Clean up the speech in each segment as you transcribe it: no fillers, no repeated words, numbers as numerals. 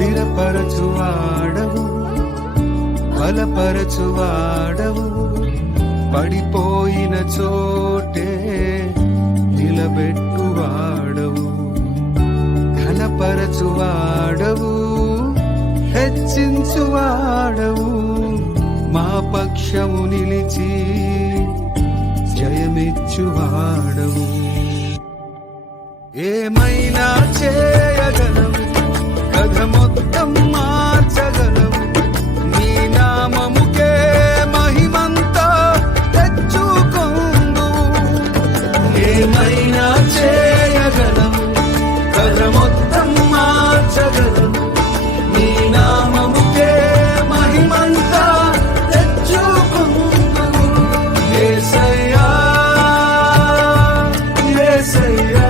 స్థిరపరచువాడవు, బలపరచువాడవు, పడిపోయిన చోటే నిలబెట్టువాడవు, ఘనపరచువాడవు, హెచ్చించువాడవు, మా పక్షము నిలిచి జయమిచ్చువాడవు. ఏమైనా చేయగలవు, కథ మొత్తం మార్చగలవు, నీ నామముకే మహిమంతా తెచ్చుకొందు. ఏమైనా చేయగలవు, కథ మొత్తం మార్చగలవు, నీ నామముకే మహిమంతా తెచ్చుకొందు. యేసయ్యా యేసయ్యా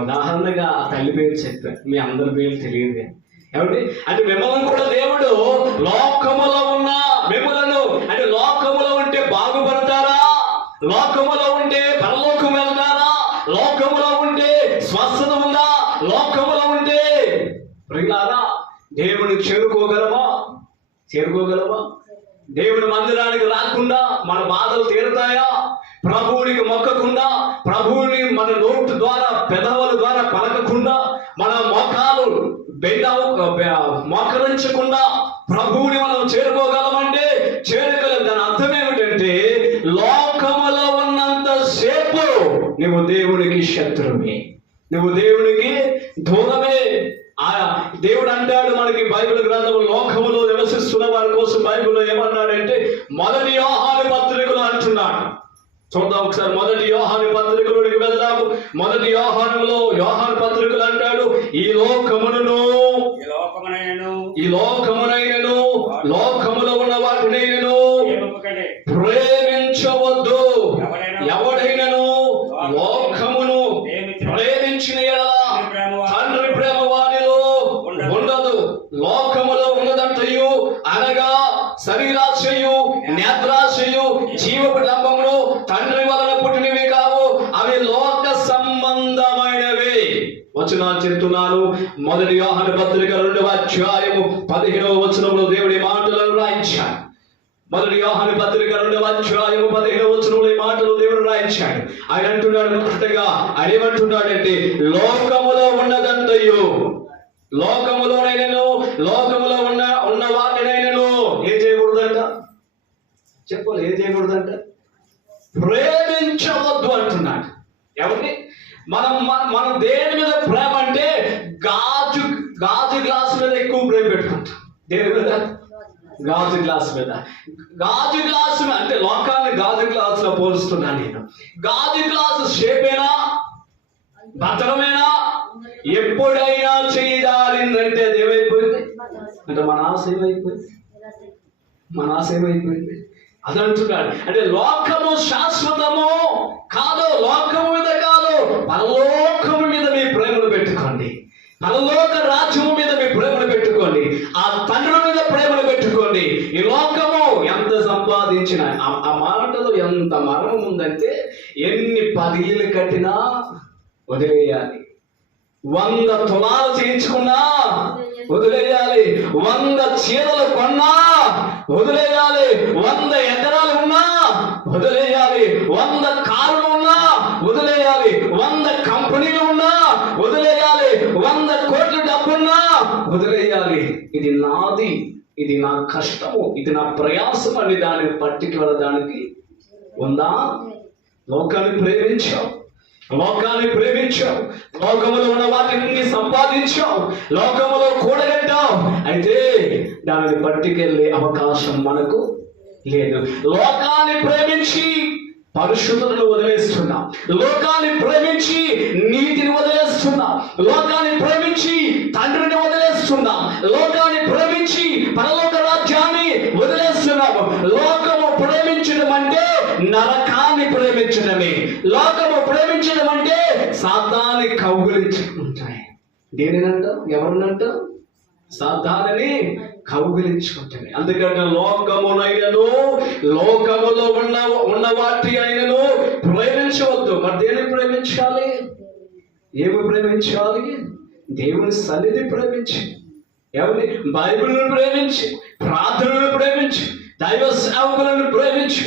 ఉదాహరణగా తల్లి పేరు చెప్పారు, మీ అందరి పేరు తెలియదు ఏమండి. అంటే మిమ్మల్ని కూడా దేవుడు లోకములో ఉన్న మిమ్మలను, అంటే లోకములో ఉంటే బాగుపడతారా, లోకములో ఉంటే పరలోకం వెళ్తారా, లోకములో ఉంటే స్వస్థత ఉందా, లోకములో ఉంటే ప్రియులారా దేవుని చేరుకోగలమా? దేవుని మందిరానికి రాకుండా మన బాధలు తీరుతాయా? ప్రభువునికి మొక్కకుండా, ప్రభువుని మన నోటు ద్వారా పెదవుల ద్వారా పలకకుండా, మన మోకాలు మోకరించకుండా ప్రభువుని మనం చేరుకోగలమంటే చేరుకోలేం. దాని అర్థం ఏమిటంటే లోకములో ఉన్నంత సేపు నువ్వు దేవునికి శత్రువే, నువ్వు దేవునికి దూరమే. దేవుడు అంటాడు మనకి బైబిల్ గ్రంథం, లోకములో నివసిస్తున్న వారి కోసం బైబిల్లో ఏమన్నాడంటే మొదటి యోహాను పత్రికలు అంటున్నాడు. చూద్దాం ఒకసారి, మొదటి యోహాను పత్రికలోకి వెళ్దాము. మొదటి యోహాను పత్రికలు అంటాడు, ఈ లోకమునైనను లోకములో ఉన్న వాటినైనను ప్రేమించవద్దు. ఎవడైనను లోకమును ప్రేమించిన తండ్రి ప్రేమ వారిలో ఉండదు. లోకములో ఉన్నదంతయు అనగా శరీరాశయు, నేత్రాశయు, జీవపు డంబములు తండ్రి వలన పుట్టినవి కావు, అవి లోక సంబంధమైనవి. వచనాలు చెప్తున్నాను. మొదటి యోహాను పత్రిక 2వ అధ్యాయము 15వ వచనంలో దేవుడి మాటలను రాయించాడు. మొదటి యోహాను పత్రిక 2వ అధ్యాయము 15వ వచనంలో ఈ మాటలు దేవుడు రాయించాడు. ఆయన అంటున్నాడు, మొదటగా ఆయన ఏమంటున్నాడంటే లోకములో ఉన్నదంతయు, లోకములోనైనను లోకములో ఉన్న వాటినైనను ఏం చేయకూడదంట? చెప్పాలి, ఏం చేయకూడదంట? ప్రేమించవద్దు అంటున్నాడు. ఎవరికి? మనం దేని మీద ప్రేమ అంటే గాజు గ్లాస్ మీద ఎక్కువ ప్రేమ పెట్టుకుంటాం. దేని మీద? గాజు గ్లాస్ మీద. గాజు గ్లాస్ అంటే లోకాన్ని గాజు గ్లాస్ లో పోలుస్తున్నా నేను. గాజు గ్లాసు షేపేనా, భద్రమేనా? ఎప్పుడైనా చేయదారిందంటే అది ఏమైపోయింది అంటే మన ఆశ ఏమైపోయింది. అది అంటున్నాడు. అంటే లోకము శాశ్వతము కాదు, లోకము మీద కాదు, పరలోకము మీద మీ ప్రేమను పెట్టుకోండి. పరలోక రాజ్యము మీద మీ ప్రేమను పెట్టుకోండి. ఆ తండ్రి మీద ప్రేమను పెట్టుకోండి. ఈ లోకము ఎంత సంపాదించిన, ఆ మాటలో ఎంత మరణం ఉందంటే ఎన్ని 10 ఇళ్ళు కట్టినా వదిలేయాలి, 100 తులాలు చేయించుకున్నా వదిలేయాలి, 100 చీరలు కొన్నా వదిలేయాలి, 100 ఎకరాలు ఉన్నా వదిలేయాలి, 100 కార్లు ఉన్నా వదిలేయాలి, 100 కంపెనీలు ఉన్నా వదిలేయాలి, 100 కోట్ల డబ్బున్నా వదిలేయాలి. ఇది నాది, ఇది నా కష్టము, ఇది నా ప్రయాసం అని దాన్ని పట్టుకు వెళ్ళడానికి ఉందా? లోకాన్ని ప్రేమించావు, లోకములో ఉన్న వాటిని సంపాదించావు, లోకములో కూడగట్టావు, అయితే దానిని పట్టుకెళ్ళే అవకాశం మనకు లేదు. లోకాన్ని ప్రేమించి పరిశుద్ధతను వదిలేస్తున్నాం, లోకాన్ని ప్రేమించి నీతిని వదిలేస్తున్నాం, లోకాన్ని ప్రేమించి తండ్రిని వదిలేస్తున్నాం, లోకాన్ని ప్రేమించి పరలోక రాజ్యాన్ని వదిలేస్తున్నాము. లోకము ప్రేమించడం అంటే నరకాన్ని ప్రేమించడమే. లోకము ప్రేమించడం అంటే సాతాన్ని కౌగిలించుకుంటాయి. దేనినంట? ఎవరినంట? సాతానని కౌగిలించుకుంటుంది. అందుకంటే లోకమునైనను లోకములో ఉన్న వాటి అయినను ప్రేమించవద్దు. మరి దేన్ని ప్రేమించాలి? ఏమి ప్రేమించాలి? దేవుని సన్నిధి ప్రేమించి, ఎవరిని? బైబిల్ను ప్రేమించి, ప్రార్థనను ప్రేమించి, దైవ సేవకులను ప్రేమించి,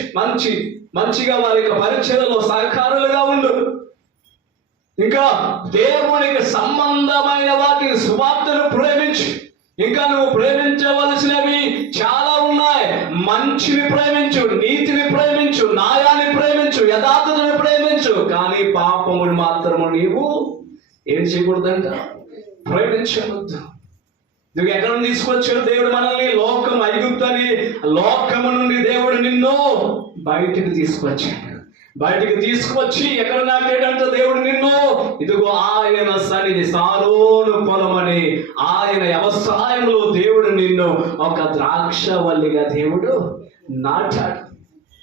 మంచిగా వారి యొక్క పరిచయలో సహకారులుగా ఉండు. ఇంకా దేవునికి సంబంధమైన వాటిని సువార్తను ప్రేమించు. ఇంకా నువ్వు ప్రేమించవలసినవి చాలా ఉన్నాయి. మంచిని ప్రేమించు, నీతిని ప్రేమించు, న్యాయాన్ని ప్రేమించు, యథార్థతను ప్రేమించు. కానీ పాపమును మాత్రము నీవు ఏం చేయకూడదంట? ప్రేమించవద్దు. నువ్వు ఎక్కడ నుండి తీసుకొచ్చాడు దేవుడు మనల్ని? లోకం, ఐగుప్తు అని లోకము నుండి దేవుడు నిన్ను బయటికి తీసుకొచ్చాడు. బయటికి తీసుకువచ్చి ఎక్కడ నాటాడంట దేవుడు నిన్ను? ఇదిగో ఆయన సన్నిధి, సారోను పొలమని ఆయన వ్యవసాయంలో దేవుడు నిన్ను ఒక ద్రాక్షవల్లిగా దేవుడు నాటాడు.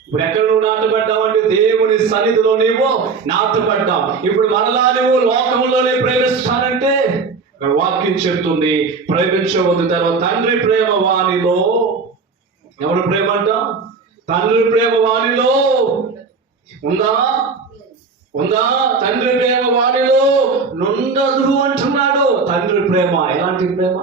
ఇప్పుడు ఎక్కడ నువ్వు నాటబడ్డావు అంటే దేవుని సన్నిధిలో నీవు నాటబడ్డావు. ఇప్పుడు మనలా నువ్వు లోకంలోనే ప్రేమిస్తానంటే ఇక్కడ వాక్యం చెప్తుంది, ప్రేమించవద్దు. తర్వాత తండ్రి ప్రేమ వానిలో, ఎవరు ప్రేమ అంట? తండ్రి ప్రేమ వానిలో ఉందా? తండ్రి ప్రేమ వాడిలో నుండదు అంటున్నాడు. తండ్రి ప్రేమ ఎలాంటి ప్రేమ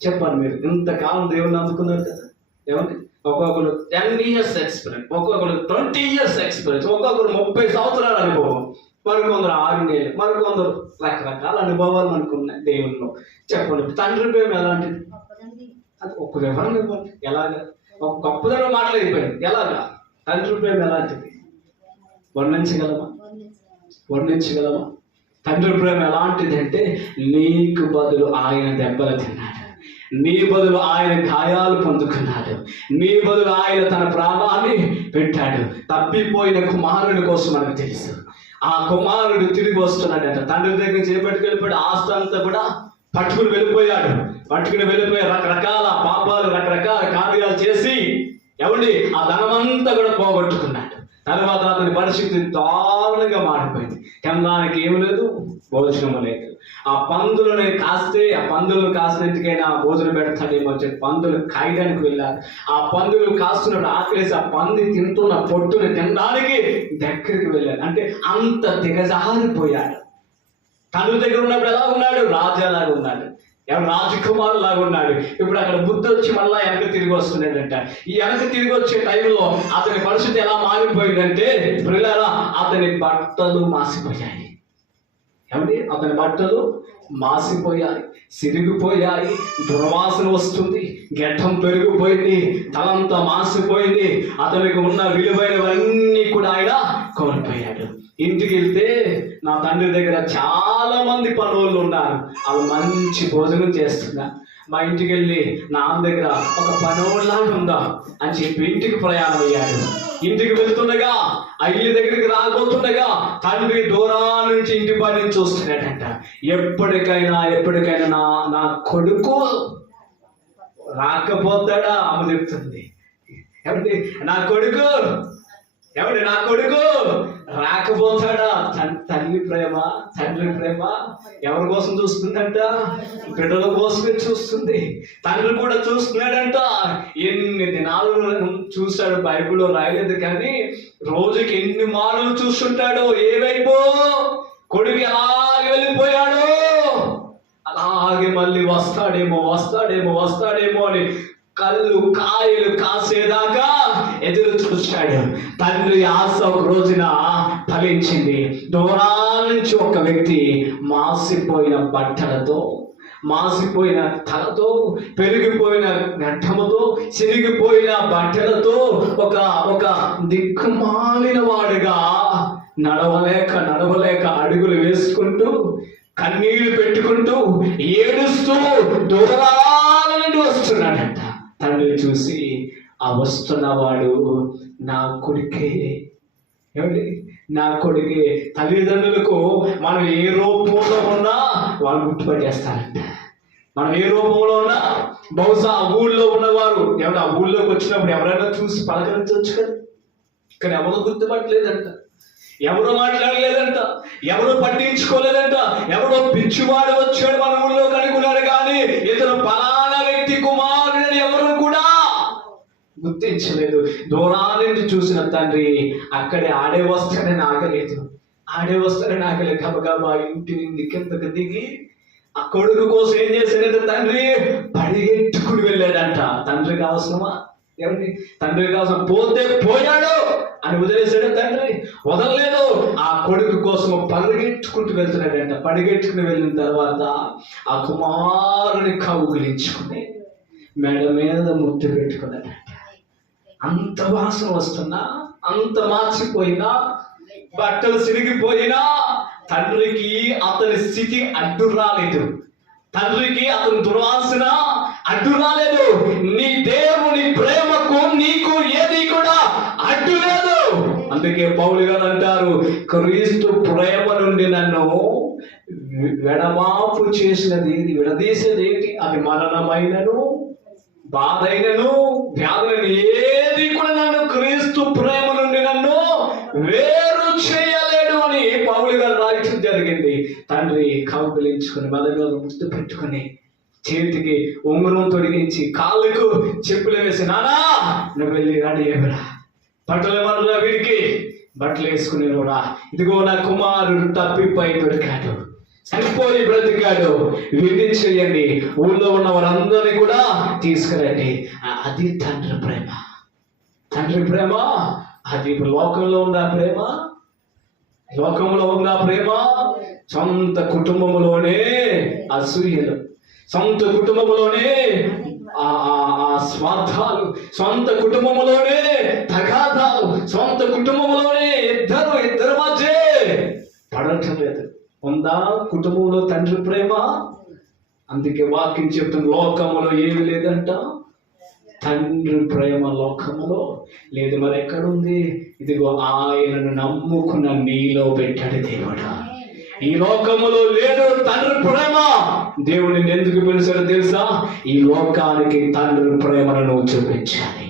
చెప్పండి మీరు? ఇంతకాలం దేవుని అందుకున్నారు కదా. ఏమండి? ఒక్కొక్కరు 10 years ఎక్స్పీరియన్స్, ఒక్కొక్కరు 20 years ఎక్స్పీరియన్స్, ఒక్కొక్కరు 30 సంవత్సరాల అనుభవం, మరికొందరు 6 నెలలు, మరికొందరు రకరకాల అనుభవాలు మనకున్నాయి దేవుల్లో. చెప్పండి, తండ్రి ప్రేమ ఎలాంటిది? అది ఒక వివరణ ఇవ్వండి. ఎలాగా? ఒక గొప్పదనం మాట్లాడిపోయింది. ఎలాగా? తండ్రి ప్రేమ ఎలాంటిది? వర్ణించగలమా? తండ్రి ప్రేమ ఎలాంటిది అంటే, నీకు బదులు ఆయన దెబ్బలు తిన్నాడు, నీ బదులు ఆయన గాయాలు పొందుకున్నాడు, నీ బదులు ఆయన తన ప్రాణాన్ని పెట్టాడు. తప్పిపోయిన కుమారుడి కోసం మనకు తెలుసు. ఆ కుమారుడు తిరిగి వస్తున్నాడంట. తండ్రి దగ్గర చేపట్టుకు వెళ్ళిపోయాడు. ఆస్తి అంతా కూడా పట్టుకుని వెళ్ళిపోయి రకరకాల పాపాలు, రకరకాల కార్యాలు చేసి ఎవడి ఆ ధనమంతా కూడా పోగొట్టుకున్నాడు. తర్వాత అతని పరిస్థితి దారుణంగా మారిపోయింది. తినడానికి ఏమి లేదు, భోజనం లేదు. ఆ పందులను కాసినందుకైనా భోజనం పెడతాడేమో చెప్పి పందులు కాయడానికి వెళ్ళారు. ఆ పందులు కాస్తున్నప్పుడు ఆకలేసి ఆ పంది తింటున్న పొట్టుని తినడానికి దగ్గరికి వెళ్ళారు. అంటే అంత దిగజారిపోయాడు. తండ్రి దగ్గర ఉన్నప్పుడు ఎలా ఉన్నాడు? రాజాలాగా ఉన్నాడు, రాజకుమారు లాగా ఉన్నాడు. ఇప్పుడు అక్కడ బుద్ధి వచ్చి మళ్ళా వెనక తిరిగి వస్తున్నాడంట. ఈ వెనక తిరిగి వచ్చే టైంలో అతని పరిస్థితి ఎలా మారిపోయిందంటే, ప్రియులారా, అతని బట్టలు మాసిపోయాయి. ఏమండి? అతని బట్టలు మాసిపోయాయి, సిరిగిపోయాయి, దుర్వాసన వస్తుంది, గెడ్డం పెరిగిపోయింది, తలంతా మాసిపోయింది. అతనికి ఉన్న విలువైనవన్నీ కూడా ఆయన కోల్పోయాడు. ఇంటికి వెళ్తే నా తండ్రి దగ్గర చాలా మంది పనులు ఉన్నారు, వాళ్ళు మంచి భోజనం చేస్తున్నారు. మా ఇంటికి వెళ్ళి నాన్న దగ్గర ఒక పనోళ్ళలాగా ఉందా అని చెప్పి ఇంటికి ప్రయాణం అయ్యాడు. ఇంటికి వెళ్తుండగా ఆ ఇల్లు దగ్గరికి రాబోతుండగా తండ్రి దూరం నుంచి ఇంటి పని నుంచి చూస్తున్నాడంట. ఎప్పటికైనా నా కొడుకు రాకపోతాడా? అమ్మ చెప్తుంది. ఏమండి? నా కొడుకు రాకపోతాడా? తండ్రి ప్రేమ ఎవరి కోసం చూస్తుందంట? బిడ్డల కోసమే చూస్తుంది. తండ్రి కూడా చూస్తున్నాడంట. ఎన్ని దినాలు చూశాడు, బైబిల్లో రాయలేదు కానీ రోజుకి ఎన్ని మార్లు చూస్తుంటాడో. ఏవైపో కొడుకు ఎలాగే వెళ్ళిపోయాడో అలాగే మళ్ళీ వస్తాడేమో అని కళ్ళు కాయలు కాసేదాకా ఎదురు చూశాడు. తండ్రి ఆశ ఒక రోజున ఫలించింది. దూరాల నుంచి ఒక వ్యక్తి మాసిపోయిన బట్టలతో, మాసిపోయిన తలతో, పెరిగిపోయిన గడ్డముతో, చిరిగిపోయిన బట్టలతో ఒక దిక్కుమాలిన వాడుగా నడవలేక అడుగులు వేసుకుంటూ, కన్నీళ్లు పెట్టుకుంటూ, ఏడుస్తూ దూరాల నుండి వస్తున్నాడంట. తండ్రి చూసి, ఆ వస్తున్నవాడు నా కొడుకే. ఏమండి? నా కొడుకే. తల్లిదండ్రులకు మనం ఏ రూపంలో ఉన్నా వాళ్ళు గుర్తుపట్టేస్తారంట. మనం ఏ రూపంలో ఉన్నా బహుశా ఆ ఊళ్ళో ఉన్నవారు ఎవరు ఆ ఊళ్ళోకి వచ్చినప్పుడు ఎవరైనా చూసి పలకరించవచ్చు కదా, కానీ ఎవరు గుర్తుపట్టలేదంట, ఎవరు మాట్లాడలేదంట, ఎవరు పట్టించుకోలేదంట. ఎవరో పిచ్చివాడు వచ్చాడు మన ఊళ్ళో అనుకున్నాడు, కానీ ఇతను ఫలానా వ్యక్తి కుమారుడని ఎవరు కూడా గుర్తించలేదు. దూరాన్ని నుంచి చూసిన తండ్రి అక్కడే ఆడే వస్తాడని ఆగలేదు, గబగబా ఇంటి నుండి కిందకు దిగి ఆ కొడుకు కోసం ఏం చేశాడంటే తండ్రి పరిగెట్టుకుని వెళ్ళాడంట. తండ్రికి అవసరమా? ఎవరికి తండ్రికి అవసరం? పోతే పోయాడు అని వదిలేశాడు తండ్రి, వదలలేదు. ఆ కొడుకు కోసం పరిగెట్టుకుంటూ వెళ్తున్నాడంట. పరిగెట్టుకుని వెళ్ళిన తర్వాత ఆ కుమారుని కౌగిలించుకుని మెడ మీద ముద్దు పెట్టుకున్నాడంట. అంత వాసన వస్తున్నా, అంత మార్చిపోయినా, బట్టలు సిరిగిపోయినా తండ్రికి అతని స్థితి అడ్డు రాలేదు, తండ్రికి అతని దుర్వాసన అడ్డు రాలేదు. నీ దేవుని ప్రేమకు నీకు ఏది కూడా అడ్డు లేదు. అందుకే పౌలు గారు అంటారు, క్రీస్తు ప్రేమ నుండి నన్ను వెడమాపు చేసినది, విడదీసేది ఏంటి? అది మరణమైనను, బాధైనను, వ్యాధులను ఏది కూడా నన్ను క్రీస్తు ప్రేమ నుండి నన్ను వేరు చేయలేడు అని పౌలు గారు రాయటం జరిగింది. తండ్రి కౌగిలించుకుని మెడ మీద ముద్దు పెట్టుకుని చేతికి ఉంగరం తొడిగించి కాళ్ళకు చెప్పులు వేసి, నానా నువ్వు వెళ్ళి రెడీ అయ్యరా, బట్టలు ఏమన్నా వీడికి బట్టలు వేసుకుని రా, ఇదిగో నా కుమారుడు తప్పిపోయి దొరికాడు, చనిపోయి బ్రతికాడు, వీటిని చెయ్యండి, ఊళ్ళో ఉన్న వారందరినీ కూడా తీసుకురండి. అది తండ్రి ప్రేమ. తండ్రి ప్రేమ అది లోకంలో ఉందా ప్రేమ? లోకంలో ఉందా ప్రేమ? సొంత కుటుంబంలోనే అసూయలు, సొంత కుటుంబంలోనే ఆ స్వార్థాలు, సొంత కుటుంబంలోనే తగాదాలు, సొంత కుటుంబంలోనే ఇద్దరు మధ్య పడటం లేదు. ఉందా కుటుంబంలో తండ్రి ప్రేమ? అందుకే వాక్యం చెప్తున్న లోకములో ఏమి లేదంట, తండ్రి ప్రేమ లోకములో లేదు. మరి ఎక్కడుంది? ఇదిగో ఆయనను నమ్ముకున్న నీలో పెట్టాడు దేవుడు. ఈ లోకములో లేదు తండ్రి ప్రేమ. దేవుడిని ఎందుకు పిలిచాడో తెలుసా? ఈ లోకానికి తండ్రి ప్రేమను నువ్వు చూపించాలి.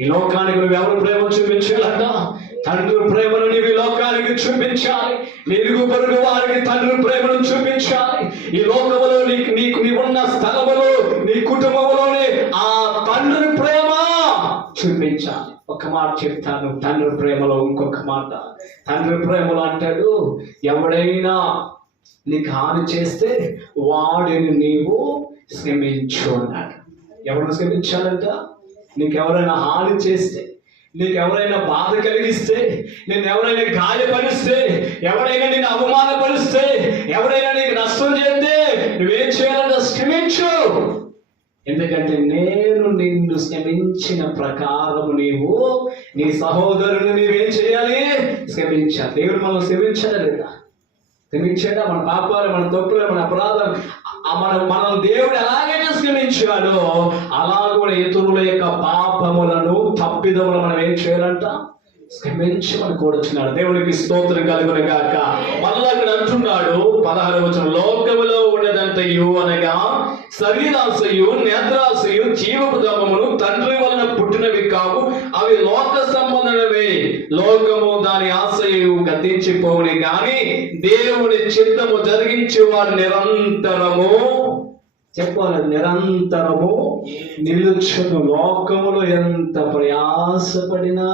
ఈ లోకానికి నువ్వు ఎవరు ప్రేమ చూపించాలంట? తండ్రి ప్రేమను నీవు ఈ లోకానికి చూపించాలి. నీకు పొరుగు వారికి తండ్రి ప్రేమను చూపించాలి. ఈ లోకములో నీవున్న స్థలములో, నీ కుటుంబంలోనే ఆ తండ్రి ప్రేమ చూపించాలి. ఒక మాట చెప్తాను తండ్రి ప్రేమలో, ఇంకొక మాట. తండ్రి ప్రేమలో అంటాడు, ఎవడైనా నీకు హాని చేస్తే వాడిని నీవు క్షమించు అన్నాడు. ఎవరు క్షమించాలంట? నీకు ఎవరైనా హాని చేస్తే, నీకు ఎవరైనా బాధ కలిగిస్తే, నేను ఎవరైనా గాయపరిస్తే, ఎవరైనా నేను అవమానపరిస్తే, ఎవరైనా నీకు నష్టం చేస్తే నువ్వేం చేయాలంటే క్షమించు. ఎందుకంటే నేను నిన్ను క్షమించిన ప్రకారం నీవు నీ సహోదరుని నీవేం చేయాలి? క్షమించాలి. దేవుడు మనం క్షమించాడా లేదా? క్షమించాడా? మన పాపాలు, మన తప్పులు, మన అపరాధాలు మనం దేవుడు ఎలాగైతే క్షమించాడో అలా కూడా ఇతరుల యొక్క పాపములను, తప్పిదములను మనం ఏం చేయాలంట? క్షమించమని కోరుచున్నాడు. దేవునికి స్తోత్రం కలుగును గాక. మళ్ళా అక్కడ అంటున్నాడు 16వ వచనం, లోకములో ఉండదంతయు అనగా శరీరాశయు, నేత్రాశయు, జీవపు దమమును తండ్రి వలన పుట్టినవి కావు, అవి లోక సంబంధమైనవే. లోకము దాని ఆశయు గతించిపోవుని గాని దేవుని చిత్తము జరిగించేవాడు నిరంతరము, చెప్పాలి, నిరంతరము నిలుచును. లోకములో ఎంత ప్రయాసపడినా,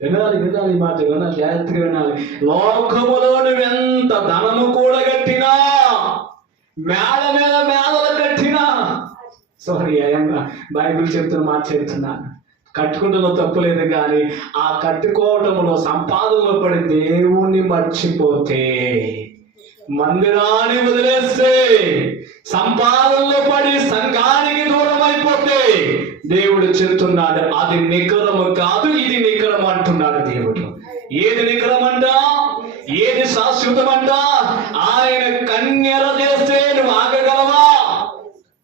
వినాలి మాట, వినాలి, జాగ్రత్తగా వినాలి. లోకములో నువ్వెంత ధనము కూడగట్టినా, మేడ మీద మేడలు కట్టినా, సారీ బైబిల్ చెప్తున్న మాట చెప్తున్నాను, కట్టుకుంటున్న తప్పులేదు, కానీ ఆ కట్టుకోవటంలో సంపాదనలో పడి దేవుణ్ణి మర్చిపోతే, మందిరాన్ని వదిలేస్తే, సంపాదనలో పడి సంఘానికి దూరం అయిపోతే దేవుడు చెప్తున్నాడు అది నికరము కాదు, ఇది నికరం అంటున్నాడు దేవుడు. ఏది నికరం అంట? ఏది శాశ్వతం అంట? ఆయన కన్యర చేస్తే నువ్వు ఆగగలవా?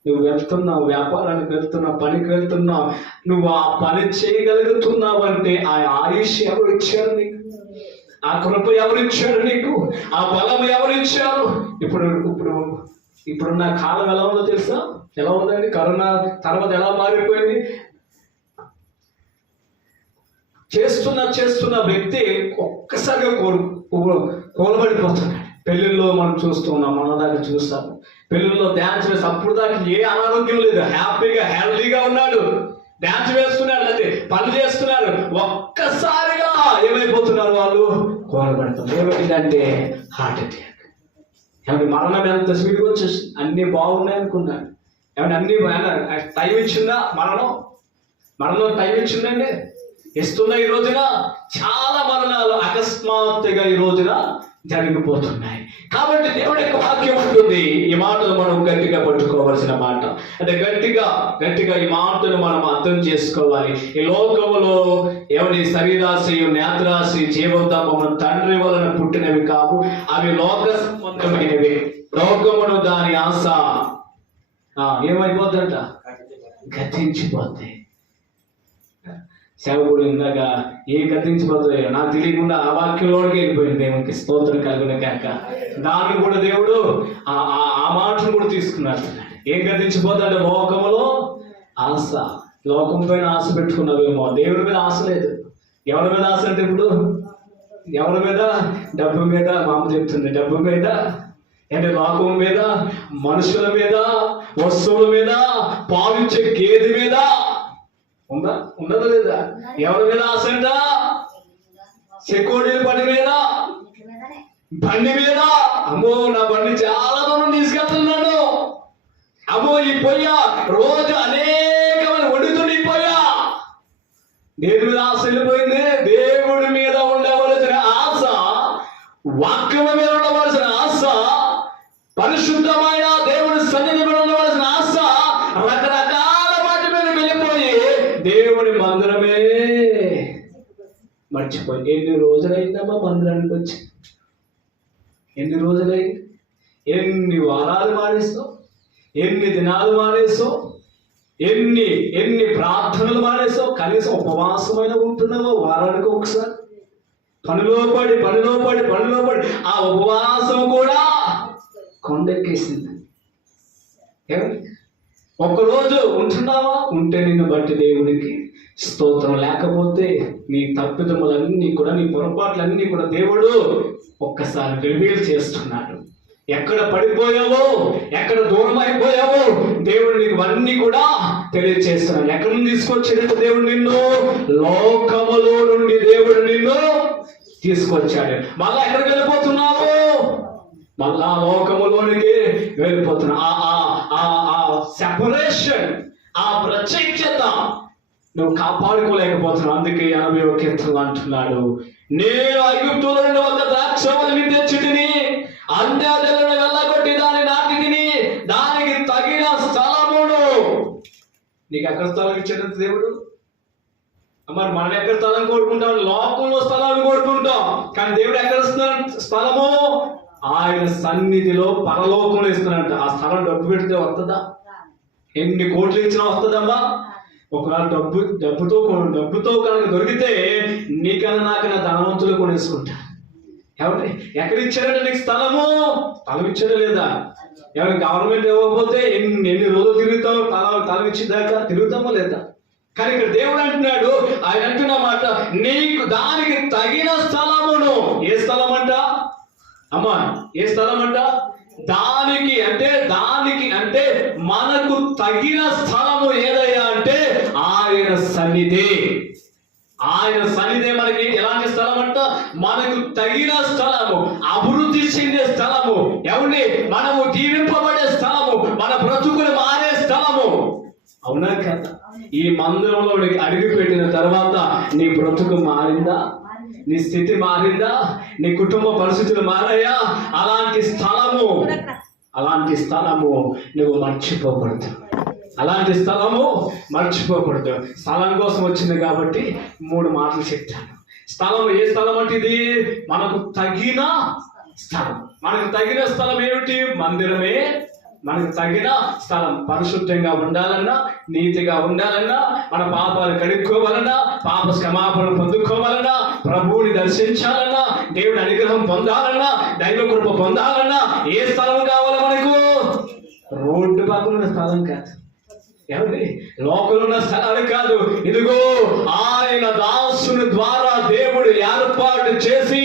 నువ్వు వెళ్తున్నావు, వ్యాపారానికి వెళ్తున్నావు, పనికి వెళ్తున్నావు, నువ్వు ఆ పని చేయగలుగుతున్నావు అంటే ఆ ఆయుష్ ఎవరు ఇచ్చారు నీకు? ఆ కృప ఎవరిచ్చాడు నీకు? ఆ బలం ఎవరిచ్చారు? ఇప్పుడు ఇప్పుడున్న కాలం ఎలా ఉందో తెలుసా? ఎలా ఉందండి? కరోనా తర్వాత ఎలా మారిపోయింది? చేస్తున్న వ్యక్తి ఒక్కసారిగా కూలబడిపోతున్నాడు. పెళ్ళిళ్ళలో మనం చూస్తున్నాం, మన దాకా చూస్తాము. పెళ్ళిళ్ళలో డ్యాన్స్ వేసి అప్పుడు దాకా ఏ అనారోగ్యం లేదు, హ్యాపీగా హెల్తీగా ఉన్నాడు, డ్యాన్స్ వేస్తున్నాడు, అంటే పని చేస్తున్నారు. ఒక్కసారిగా ఏమైపోతున్నారు? వాళ్ళు కూలబడుతున్నారు. ఏమైందంటే హార్ట్ అటాక్. ఏమంటే మరణం ఎంత స్పీడ్గా వచ్చేసి అన్నీ బాగున్నాయి అనుకున్నాడు. ఏమంటే అన్ని టైం ఇచ్చిందా? మరణం టైం ఇచ్చిందండి, ఇస్తుందా? ఈ రోజున చాలా మరణాలు అకస్మాత్తుగా ఈ రోజున జరిగిపోతున్నాయి. కాబట్టి దేవుడి యొక్క వాక్యం ఉంటుంది. ఈ మాటలు మనం గట్టిగా పట్టుకోవాల్సిన మాట. అంటే గట్టిగా ఈ మాటను మనం అర్థం చేసుకోవాలి. ఈ లోకములో ఎవరి శరీరాశయు నేత్రాశి జీవోద్దామం తండ్రి వలన పుట్టినవి కావు, అవి లోక సంబంధమైనవి. లోకమును దాని ఆశ ఏమైపోద్దంట? గతించిపోద్ది. సేవకుడు ఇందాక గతించిపోతాయో నాకు తెలియకుండా ఆ వాక్యంలోకి వెళ్ళిపోయింది. దేవునికి స్తోత్రం కలుగును గాక. దాన్ని కూడా దేవుడు ఆ మాటను కూడా తీసుకున్నాడు. ఏం గతించిపోతాడు? లోకములో ఆశ. లోకం పైన ఆశ పెట్టుకున్నావేమో, దేవుడి మీద ఆశ లేదు. ఎవరి మీద ఆశ అంటే ఇప్పుడు ఎవరి మీద? డబ్బు మీద. మా అమ్మ చెప్తుంది, డబ్బు మీద అంటే లోకం మీద, మనుషుల మీద, వస్తువుల మీద, పావించే గేదె మీద ఉండదా లేదా? ఎవరి మీద ఆశ అంట? చెకోడీల బండి మీద, బండి మీద. అమ్మో నా బండి చాలా దూరం తీసుకెళ్తున్నాడు, అమ్మో ఈ పొయ్య రోజు అనేకమైన వండుతుంది ఈ పొయ్య. దేని మీద ఆశ వెళ్ళిపోయింది? దేవుడి మీద ఉండవలసిన ఆశ, వాక్యం మీద ఉండవలసిన ఆశ, పరిశుద్ధమైన దేవుడి సన్నిధి మీద ఉండవలసిన ఆశ రకరకాల వాటి మీద వెళ్ళిపోయి దేవుడి మందిరమే మర్చిపోయి. ఎన్ని రోజులైందమ్మా మందిరానికి వచ్చి? ఎన్ని రోజులైంది? ఎన్ని వారాలు మానేస్తావు? ఎన్ని దినాలు మానేస్తావు? ఎన్ని ప్రార్థనలు మానేస్తావు? కనీసం ఉపవాసమైన ఉంటున్నావో వారానికి ఒకసారి? పనిలో పడి ఆ ఉపవాసం కూడా కొండెక్కేసింది. ఒక్కరోజు ఉంటున్నావా? ఉంటే నిన్ను బట్టి దేవుడికి స్తోత్రం. లేకపోతే నీ తప్పిదములన్నీ కూడా, నీ పొరపాట్లన్నీ కూడా దేవుడు ఒక్కసారి రివీల్ చేస్తున్నాడు. ఎక్కడ పడిపోయావో, ఎక్కడ దూరం అయిపోయావో దేవుడు నీకు అన్నీ కూడా తెలియజేస్తున్నాడు. ఎక్కడి నుంచి తీసుకొచ్చాడు దేవుడు నిన్ను? లోకములో నుండి దేవుడు నిన్ను తీసుకొచ్చాడు. మళ్ళా ఎక్కడికి వెళ్ళిపోతున్నావు? మళ్ళా లోకములోనికి వెళ్ళిపోతున్నా. ఆ సెపరేషన్, ఆ ప్రత్యేకత నువ్వు కాపాడుకోలేకపోతున్నావు. అందుకే 80వ కీర్తనలో అంటున్నాడు, నేను ఐగుప్తుల నుండి ఒక ద్రాక్షవల్లిని తెచ్చితిని, అన్యజనులను వెళ్ళగొట్టి దాన్ని నాటితిని, దానికి తగిన స్థలమును. నీకు ఎక్కడ స్థలం ఇచ్చాడు దేవుడు? మరి మనం ఎక్కడ స్థలం కోరుకుంటాం? లోకంలో స్థలాన్ని కోరుకుంటాం. కానీ దేవుడు ఎక్కడ ఇస్తున్నాడు స్థలము? ఆయన సన్నిధిలో పరలోకంలో ఇస్తున్నాడు. ఆ స్థలం డబ్బు పెడితే వస్తుందా? ఎన్ని కోట్లు ఇచ్చినా వస్తుందమ్మా? ఒకవేళ డబ్బుతో కనుక దొరికితే నీకన్నా నాకన్నా ధనవంతులు కొనేసుకుంటారు. ఎవరి ఎక్కడ ఇచ్చారంటే నీకు స్థలం ఇచ్చాడా లేదా? ఎవరి గవర్నమెంట్ ఇవ్వకపోతే ఎన్ని రోజులు తిరుగుతావు? స్థలం ఇచ్చిందాకా తిరుగుతామో లేదా? కానీ ఇక్కడ దేవుడు అంటున్నాడు, ఆయన అంటున్న మాట, నీకు దానికి తగిన స్థలమును. ఏ స్థలం అంట అమ్మా? ఏ స్థలం అంట? దానికి అంటే మనకు తగిన స్థలము ఏదయ్యా అంటే ఆయన సన్నిధి. ఆయన సన్నిధి మనకి ఎలాంటి స్థలం అంట? మనకు తగిన స్థలము, అభివృద్ధి చెందే స్థలము, ఎవరిని మనము దీవింపబడే స్థలము, మన బ్రతుకులు మారే స్థలము. అవునా కదా? ఈ మందిరంలో అడుగు పెట్టిన తర్వాత నీ బ్రతుకు మారిందా? నీ స్థితి మారిందా? నీ కుటుంబ పరిస్థితులు మారాయా? అలాంటి స్థలము నువ్వు మర్చిపోకూడదు. స్థలం కోసం వచ్చింది కాబట్టి 3 మాటలు చెప్తాను. స్థలం ఏ స్థలం అంటే ఇది? మనకు తగిన స్థలం. మనకు తగిన స్థలం ఏమిటి? మందిరమే మనకు తగిన స్థలం. పరిశుద్ధంగా ఉండాలన్నా, నీతిగా ఉండాలన్నా, మన పాపాలు కడుక్కోవాలన్నా, పాప క్షమాపణ పొందుకోవాలన్నా, ప్రభువుని దర్శించాలన్నా, దేవుడి అనుగ్రహం పొందాలన్నా, దైవ కృప పొందాలన్నా ఏ స్థలం కావాలి మనకు? రోడ్డు పక్కన ఉన్న స్థలం కాదు, ఏమండి లోకంలో ఉన్న స్థలాలు కాదు. ఇదిగో ఆయన దాసుని ద్వారా దేవుడు ఏర్పాటు చేసి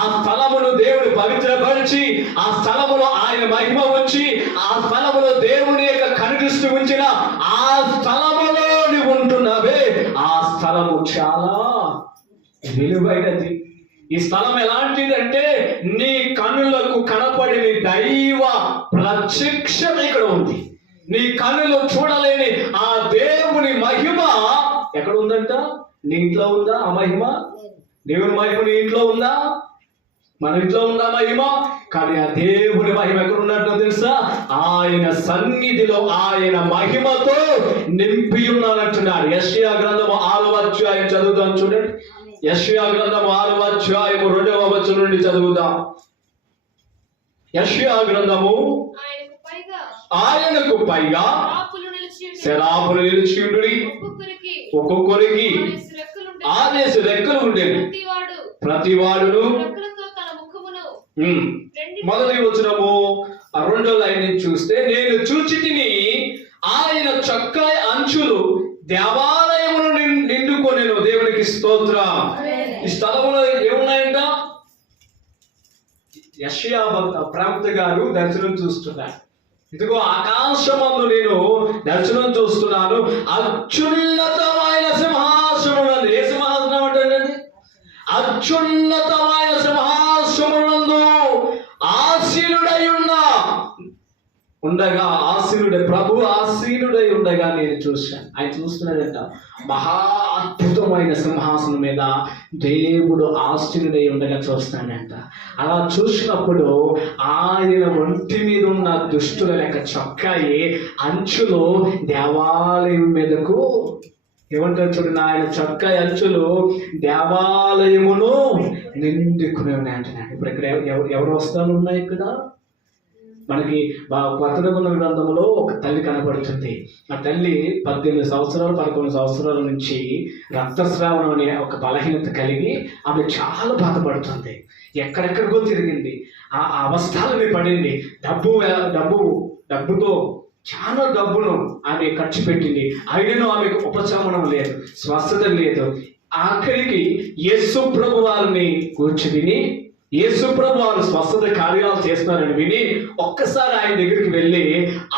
ఆ స్థలమును దేవుడు పవిత్రపరిచి ఆ స్థలములో ఆయన మహిమ ఉంచి ఆ స్థలములో దేవుని యొక్క కనుదృష్టి ఉంచిన ఆ స్థలములో నువ్వు ఉంటున్నావే, ఆ స్థలము చాలా విలువైనది. ఈ స్థలం ఎలాంటిదంటే నీ కన్నులకు కనపడిన దైవ ప్రత్యక్షత ఇక్కడ ఉంది. నీ కన్నులు చూడలేని ఆ దేవుని మహిమ ఎక్కడ ఉందంట? నీ ఇంట్లో ఉందా ఆ మహిమ? దేవుని మహిమ నీ ఇంట్లో ఉందా? మన ఇంట్లో ఉందా మహిమ? కానీ ఆ దేవుని మహిమ ఎక్కడ ఉన్నట్టు తెలుసా? ఆయన సన్నిధిలో ఆయన మహిమతో నింపి ఉన్నానంటున్నాడు. యెషయా గ్రంథము 6వ అధ్యాయం చదువుదాం చూడండి. యెషయా గ్రంథము 6వ అధ్యాయము 2వ వచనం నుండి చదువుదాం. యెషయా గ్రంథము ఆయనకు పైగా శరాపులు నిలిచి ఉండుడి, ఒక్కొక్కరికి ఆనేసి రెక్కలు ఉండేవి, ప్రతివాడును. మొదటి వచనము 2వ లైన్ నుంచి చూస్తే, నేను చూచితిని ఆయన చొక్కా అంచులు దేవాలయమును నిండుకొనెను. దేవునికి స్తోత్రం. ఈ స్థలములో ఏమున్నాయంట? యెషయా ప్రవక్త గారు దర్శనం చూస్తున్నారు. ఇదిగో ఆకాశమందు నేను దర్శనం చూస్తున్నాను, అత్యున్నతమైన సింహాసనం. ఏ సింహాసనం అంటే? అత్యున్నతమైన సింహాసనమునందు ఆసీనుడై ఉండగా ప్రభు ఆసీనుడై ఉండగా నేను చూశాను. ఆయన చూస్తున్నాడంట, మహా అద్భుతమైన సింహాసనం మీద దేవుడు ఆసీనుడై ఉండగా చూస్తాడంట. అలా చూసినప్పుడు ఆయన ఒంటి మీద ఉన్న దుష్టుల లెక్క చొక్కాయి అంచులు దేవాలయం మీదకు ఏమంటారు చూడండి, ఆయన చొక్కాయి అంచులు దేవాలయమును నిండుకునే ఉన్నాయి అంటున్నాడు. ఇప్పుడు ఇక్కడ ఎవరు వస్తాను ఉన్నాయి? ఇక్కడ మనకి కొత్త నిబంధన గ్రంథంలో ఒక తల్లి కనబడుతుంది. ఆ తల్లి 18 సంవత్సరాలు 11 సంవత్సరాల నుంచి రక్తస్రావణం అనే ఒక బలహీనత కలిగి ఆమె చాలా బాధపడుతుంది. ఎక్కడెక్కడికో తిరిగింది, ఆ అవస్థలని పడింది. డబ్బుతో చాలా డబ్బును ఆమె ఖర్చు పెట్టింది. అయినను ఆమెకు ఉపశమనం లేదు, స్వస్థత లేదు. ఆఖరికి యేసు ప్రభు వారిని కూర్చి విని, యేసు ప్రభు వారు స్వస్థత కార్యాలు చేస్తున్నారని విని ఒక్కసారి ఆయన దగ్గరికి వెళ్ళి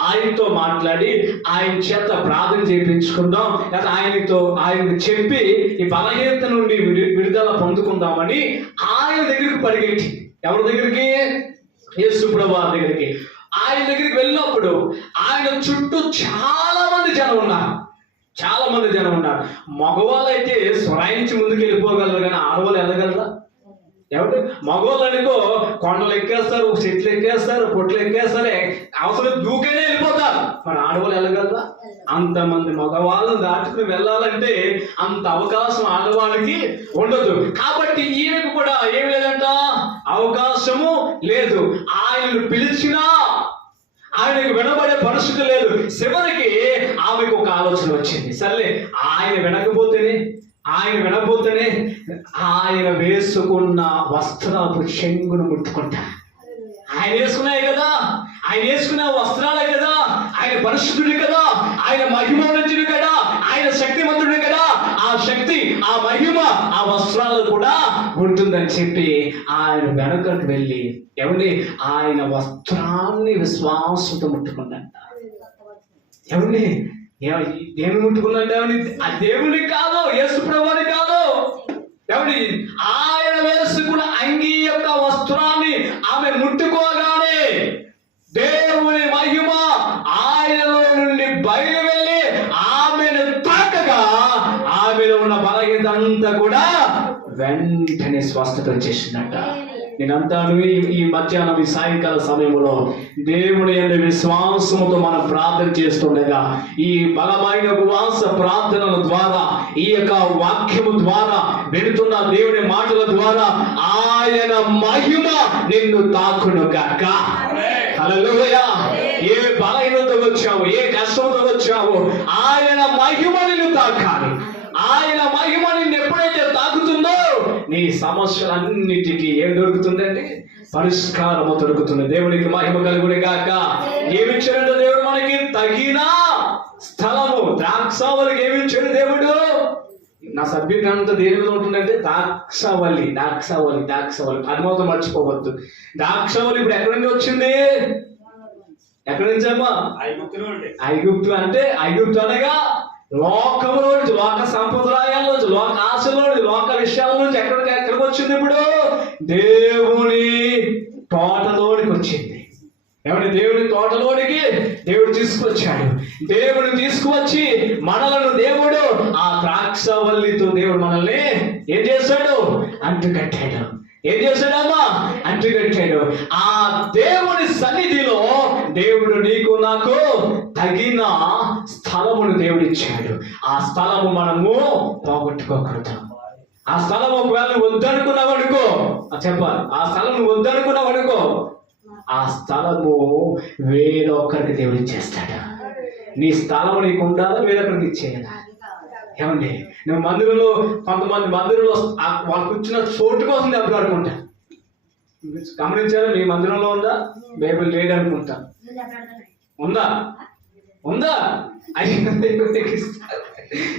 ఆయనతో మాట్లాడి ఆయన చేత ప్రార్థన చేయించుకుందాం, లేదా ఆయనకు చెప్పి ఈ బలహీనత నుండి విడుదల పొందుకుందామని ఆయన దగ్గరికి పరిగెత్తి. ఎవరి దగ్గరికి? యేసు ప్రభు వారి దగ్గరికి. ఆయన దగ్గరికి వెళ్ళినప్పుడు ఆయన చుట్టూ చాలా మంది జనం ఉన్నారు. మగవాళ్ళు అయితే స్వరాయించి ముందుకు వెళ్ళిపోగలరు, కానీ ఆడవాళ్ళు వెళ్ళగలరా? ఎవరు? మగవాళ్ళు అనుకో కొండలు ఎక్కేస్తారు, చెట్లు ఎక్కేస్తారు, పొట్లు ఎక్కేస్తారు, అవసరం దూకేనే వెళ్ళిపోతారు. మరి ఆడవాళ్ళు వెళ్ళగలరా? అంతమంది మగవాళ్ళని దాటుకుని వెళ్ళాలంటే అంత అవకాశం ఆడవాళ్ళకి ఉండదు. కాబట్టి ఈయనకు కూడా ఏమి లేదంట, అవకాశము లేదు. ఆయనను పిలిచినా ఆయనకు వినబడే పరిస్థితి లేదు. చివరికి ఆమెకు ఒక ఆలోచన వచ్చింది. సర్లే, ఆయన వినకపోతేనే ఆయన వేసుకున్న వస్త్రాలు చెంగును ముట్టుకుంటా. ఆయన వేసుకున్నాయి కదా, ఆయన వేసుకున్న వస్త్రాలే కదా, ఆయన పరిశుద్ధుడు కదా, ఆయన మహిమోన్నతుడు కదా, ఆయన శక్తిమంతుడు కదా, ఆ శక్తి, ఆ మహిమ, ఆ వస్త్రాలు కూడా ఉంటుందని చెప్పి ఆయన వెనకకు వెళ్ళి ఎవరి ఆయన వస్త్రాన్ని విశ్వాసంతో ముట్టుకుందంట. ఎవరిని? దేవుని ముట్టుకున్నట్టు ఆ దేవుని కాదు, యేసు ప్రభువుని కాదు. ఎవరి? ఆయన వేసుకున్న అంగీ యొక్క వస్త్రాన్ని ఆమె ముట్టుకోగానే దేవుని మహిమ ఆయనలో నుండి బయలు వెళ్ళి ఆమెను తాకగా ఆమెలో ఉన్న బలహీనత అంతా కూడా వెంటనే స్వస్థత వచ్చేసిందట. నేనంతాను ఈ మధ్యాహ్నం, ఈ సాయంకాల సమయంలో దేవుని యందు విశ్వాసముతో మనం ప్రార్థన చేస్తుండగా ఈ బలమైన ఉపవాస ప్రార్థనల ద్వారా, ఈ యొక్క వాక్యము ద్వారా, వెళుతున్న దేవుని మాటల ద్వారా ఆయన మహిమ నిన్ను తాకును గాక. హల్లెలూయా. ఏ బలహీనత వచ్చావు, ఏ కష్టంతో వచ్చావు, ఆయన మహిమ నిన్ను తాకాలి. ఆయన మహిమ నిన్ను ఎప్పుడైతే తాకుతుందో నీ సమస్యలన్నిటికీ ఏం దొరుకుతుందండి? పరిష్కారము దొరుకుతుంది. దేవునికి మహిమ కలుగునే గాక. ఏమిచ్చాడంటే దేవుడు మనకి తగిన స్థలము. ద్రాక్షావళికి ఏమిచ్చాడు దేవుడు? నా సబ్జెక్ట్ అంతా దేని మీద ఉంటుందంటే ద్రాక్షావళి. అది మాత్రం మర్చిపోవద్దు. ద్రాక్షావళి ఇప్పుడు ఎక్కడి నుంచి వచ్చింది? ఎక్కడి నుంచి అమ్మా? ఐగుప్తు. అంటే ఐగుప్తు అనగా లోకములో నుంచి, లోక సంప్రదాయాల నుంచి, లోక ఆశల నుంచి, లోక విషయాల నుంచి ఎక్కడికి వచ్చింది? ఇప్పుడు దేవుని తోటలోనికి వచ్చింది. ఏమంటే దేవుని తోటలోనికి దేవుడు తీసుకొచ్చాడు. దేవుడు తీసుకువచ్చి మనలను దేవుడు ఆ ద్రాక్షవల్లితో దేవుడు మనల్ని ఏం చేశాడు? అంటుకట్టాడు. ఏం చేశాడమ్మా? అంటుకట్టాడు. ఆ దేవుని సన్నిధిలో దేవుడు నీకు నాకు తగిన స్థలమును దేవుడు ఇచ్చాడు. ఆ స్థలము మనము పోగొట్టుకోకూడదు. ఆ స్థలం ఒకవేళ వద్దనుకున్నావు అనుకో, చెప్పాలి, ఆ స్థలం వద్దనుకున్నావు అనుకో, ఆ స్థలము వేరొకరికి దేవుడు ఇచ్చేస్తాడు. నీ స్థలము నీకు ఉండాలా, వేరొకరికి ఇచ్చేయాలా? ఏమండి, నువ్వు మందిరంలో కొంతమంది మందిరంలో వాళ్ళు కూర్చున్న చోటు కోసం దెబ్బలు అనుకుంటా. గమనించారా? మీ మందిరంలో ఉందా? బైబిల్ లేడు అనుకుంటా. ఉందా?